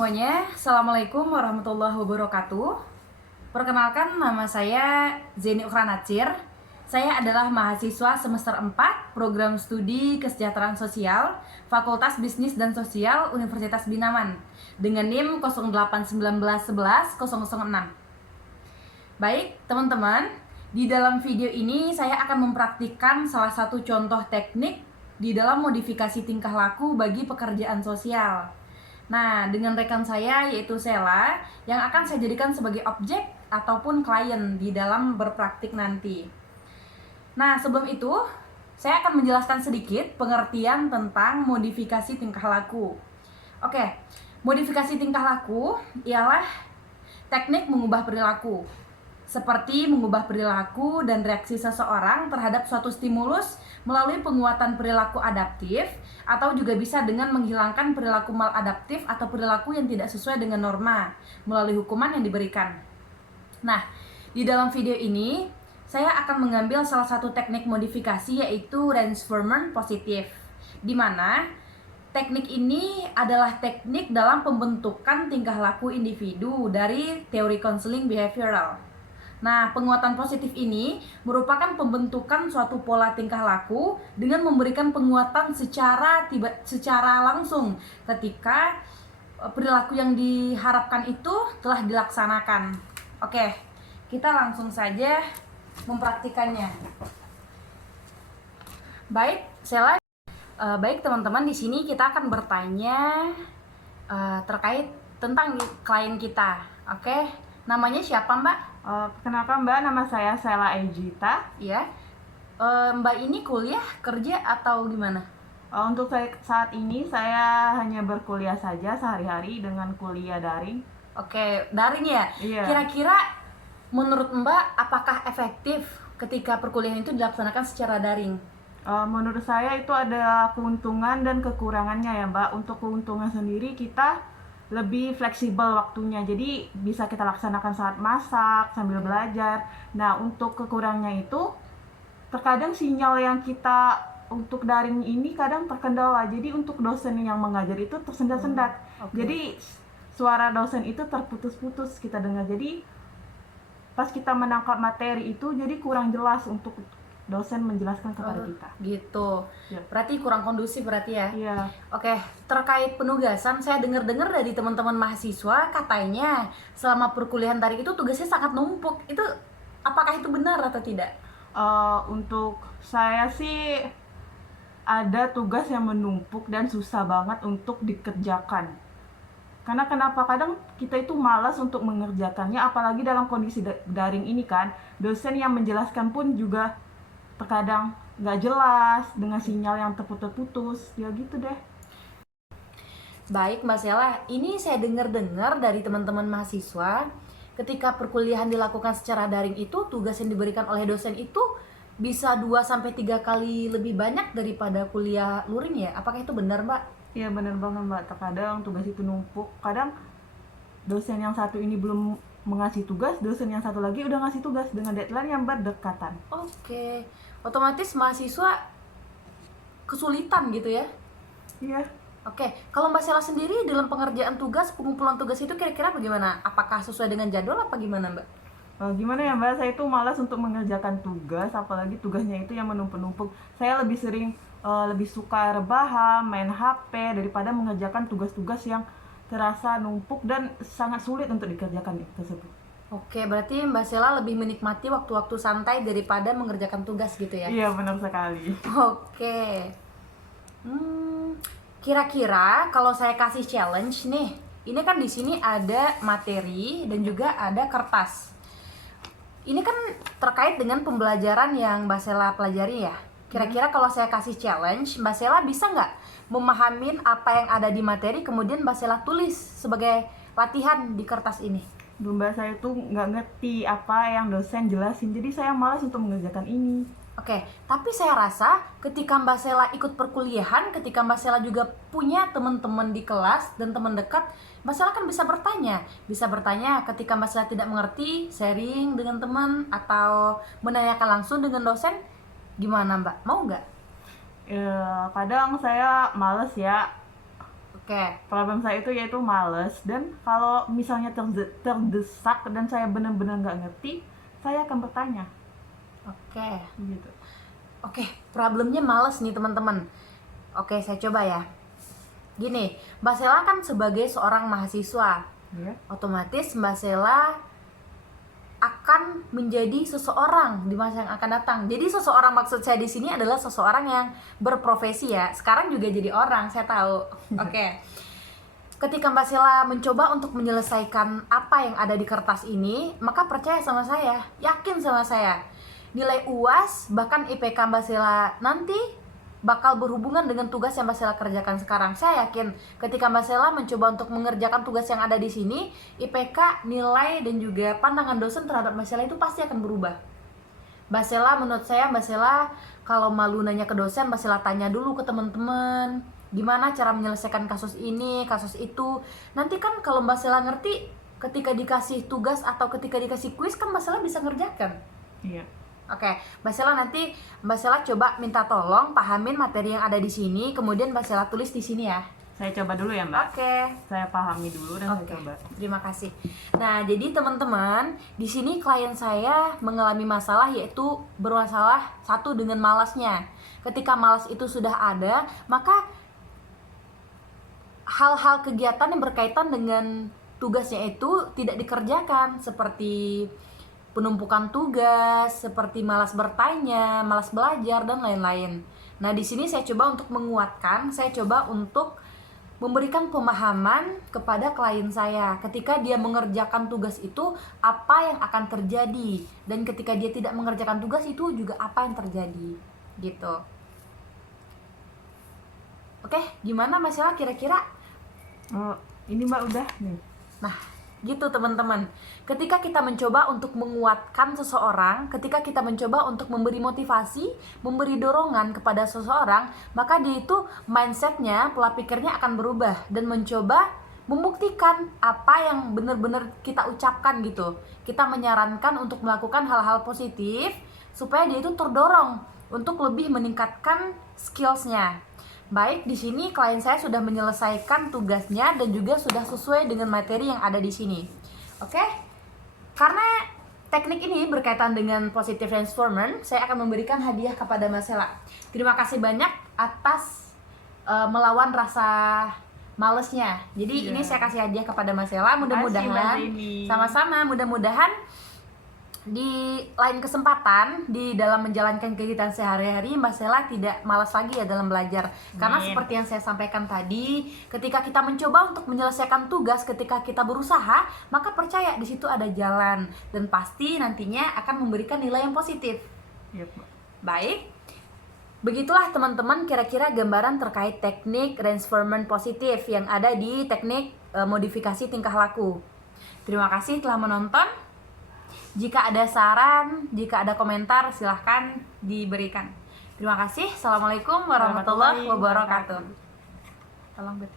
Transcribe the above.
semuanya, Assalamualaikum warahmatullahi wabarakatuh. Perkenalkan, nama saya Zeni Ukranatsir. Saya adalah mahasiswa semester 4 Program Studi Kesejahteraan Sosial Fakultas Bisnis dan Sosial Universitas Binaman dengan NIM 0819111006. Baik, teman-teman, di dalam video ini saya akan mempraktikkan salah satu contoh teknik di dalam modifikasi tingkah laku bagi pekerjaan sosial. Nah, dengan rekan saya yaitu Sela yang akan saya jadikan sebagai objek ataupun klien di dalam berpraktik nanti. Nah, sebelum itu saya akan menjelaskan sedikit pengertian tentang modifikasi tingkah laku. Oke, modifikasi tingkah laku ialah teknik mengubah perilaku, seperti mengubah perilaku dan reaksi seseorang terhadap suatu stimulus melalui penguatan perilaku adaptif, atau juga bisa dengan menghilangkan perilaku maladaptif atau perilaku yang tidak sesuai dengan norma melalui hukuman yang diberikan. Nah, di dalam video ini saya akan mengambil salah satu teknik modifikasi yaitu reinforcement positif, di mana teknik ini adalah teknik dalam pembentukan tingkah laku individu dari teori counseling behavioral. Nah, penguatan positif ini merupakan pembentukan suatu pola tingkah laku dengan memberikan penguatan secara langsung ketika perilaku yang diharapkan itu telah dilaksanakan. Oke, kita langsung saja mempraktikannya. Baik, baik teman-teman, di sini kita akan bertanya terkait tentang klien kita. Oke, namanya siapa, Mbak? Perkenalkan Mbak, nama saya Sela Ejita. Iya. Mbak ini kuliah, kerja, atau gimana? Untuk saat ini saya hanya berkuliah saja sehari-hari dengan kuliah daring. Oke, daring ya? Iya. Kira-kira menurut Mbak apakah efektif ketika perkuliahan itu dilaksanakan secara daring? Menurut saya itu ada keuntungan dan kekurangannya ya Mbak. Untuk keuntungan sendiri kita lebih fleksibel waktunya, jadi bisa kita laksanakan saat masak sambil belajar. Nah, untuk kekurangnya itu terkadang sinyal yang kita untuk daring ini kadang terkendala, jadi untuk dosen yang mengajar itu tersendat-sendat. Jadi suara dosen itu terputus-putus kita dengar, jadi pas kita menangkap materi itu jadi kurang jelas untuk dosen menjelaskan kepada kita. Gitu. Ya. Berarti kurang kondusif berarti ya? Iya. Oke, terkait penugasan, saya dengar-dengar dari teman-teman mahasiswa katanya selama perkuliahan daring itu tugasnya sangat numpuk. Itu apakah itu benar atau tidak? Untuk saya sih ada tugas yang menumpuk dan susah banget untuk dikerjakan. Karena kenapa? Kadang kita itu malas untuk mengerjakannya, apalagi dalam kondisi daring ini kan, dosen yang menjelaskan pun juga terkadang nggak jelas dengan sinyal yang terputus-putus, ya gitu deh. Baik Mbak Sela, ini saya dengar-dengar dari teman-teman mahasiswa ketika perkuliahan dilakukan secara daring itu tugas yang diberikan oleh dosen itu bisa 2-3 kali lebih banyak daripada kuliah luring ya? Apakah itu benar Mbak? Iya benar banget Mbak, terkadang tugas itu numpuk, kadang dosen yang satu ini belum mengasih tugas, dosen yang satu lagi udah ngasih tugas dengan deadline yang berdekatan. Oke, otomatis mahasiswa kesulitan gitu ya? Iya. Oke, kalau Mbak Sela sendiri dalam pengerjaan tugas, pengumpulan tugas itu kira-kira bagaimana? Apakah sesuai dengan jadwal apa gimana Mbak? Gimana ya Mbak, saya itu malas untuk mengerjakan tugas, apalagi tugasnya itu yang menumpuk-numpuk. Saya lebih sering lebih suka rebahan, main HP daripada mengerjakan tugas-tugas yang terasa numpuk dan sangat sulit untuk dikerjakan tersebut. Oke, berarti Mbak Sela lebih menikmati waktu-waktu santai daripada mengerjakan tugas gitu ya? Iya benar sekali. Oke. Kira-kira kalau saya kasih challenge nih, ini kan di sini ada materi dan juga ada kertas. Ini kan terkait dengan pembelajaran yang Mbak Sela pelajari ya. Kira-kira kalau saya kasih challenge, Mbak Sela bisa nggak memahamin apa yang ada di materi kemudian Mbak Sela tulis sebagai latihan di kertas ini? Mbak, saya tuh nggak ngerti apa yang dosen jelasin, jadi saya malas untuk mengerjakan ini. Oke, tapi saya rasa ketika Mbak Sela ikut perkuliahan, ketika Mbak Sela juga punya teman-teman di kelas dan teman dekat, Mbak Sela kan bisa bertanya. Bisa bertanya ketika Mbak Sela tidak mengerti, sharing dengan teman, atau menanyakan langsung dengan dosen. Gimana Mbak? Mau nggak? Kadang saya males ya. Oke. Problem saya itu yaitu males, dan kalau misalnya terdesak dan saya benar-benar nggak ngerti, saya akan bertanya. Oke. Gitu. Oke, problemnya males nih teman-teman. Oke, saya coba ya. Gini, Mbak Sela kan sebagai seorang mahasiswa, Ya. otomatis Mbak Sela akan menjadi seseorang di masa yang akan datang. Jadi seseorang maksud saya di sini adalah seseorang yang berprofesi ya. Sekarang juga jadi orang, saya tahu. Oke. Ketika Mbak Sela mencoba untuk menyelesaikan apa yang ada di kertas ini, maka percaya sama saya, yakin sama saya, nilai UAS bahkan IPK Mbak Sela nanti bakal berhubungan dengan tugas yang Mbak Sela kerjakan sekarang. Saya yakin ketika Mbak Sela mencoba untuk mengerjakan tugas yang ada di sini, IPK, nilai, dan juga pandangan dosen terhadap Mbak Sela itu pasti akan berubah. Mbak Sela, menurut saya Mbak Sela kalau malu nanya ke dosen, Mbak Sela tanya dulu ke teman-teman, gimana cara menyelesaikan kasus ini, kasus itu. Nanti kan kalau Mbak Sela ngerti, ketika dikasih tugas atau ketika dikasih kuis kan Mbak Sela bisa ngerjakan. Iya. Oke, Mbak Sela nanti Mbak Sela coba minta tolong pahamin materi yang ada di sini, kemudian Mbak Sela tulis di sini ya. Saya coba dulu ya, Mbak. Oke. Saya pahami dulu dan Oke, saya coba. terima kasih. Nah, jadi teman-teman, di sini klien saya mengalami masalah yaitu bermasalah satu dengan malasnya. Ketika malas itu sudah ada, maka hal-hal kegiatan yang berkaitan dengan tugasnya itu tidak dikerjakan, seperti penumpukan tugas, seperti malas bertanya, malas belajar, dan lain-lain. Nah, di sini saya coba untuk menguatkan, saya coba untuk memberikan pemahaman kepada klien saya ketika dia mengerjakan tugas itu apa yang akan terjadi, dan ketika dia tidak mengerjakan tugas itu juga apa yang terjadi gitu. Oke, gimana Mas Sela kira-kira? Oh, ini Mbak udah nih. Nah, gitu teman-teman. Ketika kita mencoba untuk menguatkan seseorang, ketika kita mencoba untuk memberi motivasi, memberi dorongan kepada seseorang, maka dia itu mindsetnya, pola pikirnya akan berubah dan mencoba membuktikan apa yang benar-benar kita ucapkan gitu. Kita menyarankan untuk melakukan hal-hal positif supaya dia itu terdorong untuk lebih meningkatkan skillsnya. Baik, di sini klien saya sudah menyelesaikan tugasnya dan juga sudah sesuai dengan materi yang ada di sini. Oke? Karena teknik ini berkaitan dengan positive reinforcement, saya akan memberikan hadiah kepada Mas Sela. Terima kasih banyak atas melawan rasa malesnya. Jadi ini saya kasih hadiah kepada Mas Sela. Mudah-mudahan sama-sama, mudah-mudahan di lain kesempatan di dalam menjalankan kegiatan sehari-hari Mbak Sela tidak malas lagi ya dalam belajar. Karena seperti yang saya sampaikan tadi, ketika kita mencoba untuk menyelesaikan tugas, ketika kita berusaha, maka percaya di situ ada jalan dan pasti nantinya akan memberikan nilai yang positif. Yep. Baik. Begitulah teman-teman kira-kira gambaran terkait teknik reinforcement positif yang ada di teknik modifikasi tingkah laku. Terima kasih telah menonton. Jika ada saran, jika ada komentar, silahkan diberikan. Terima kasih. Assalamualaikum warahmatullahi wabarakatuh. Tolong, Bet.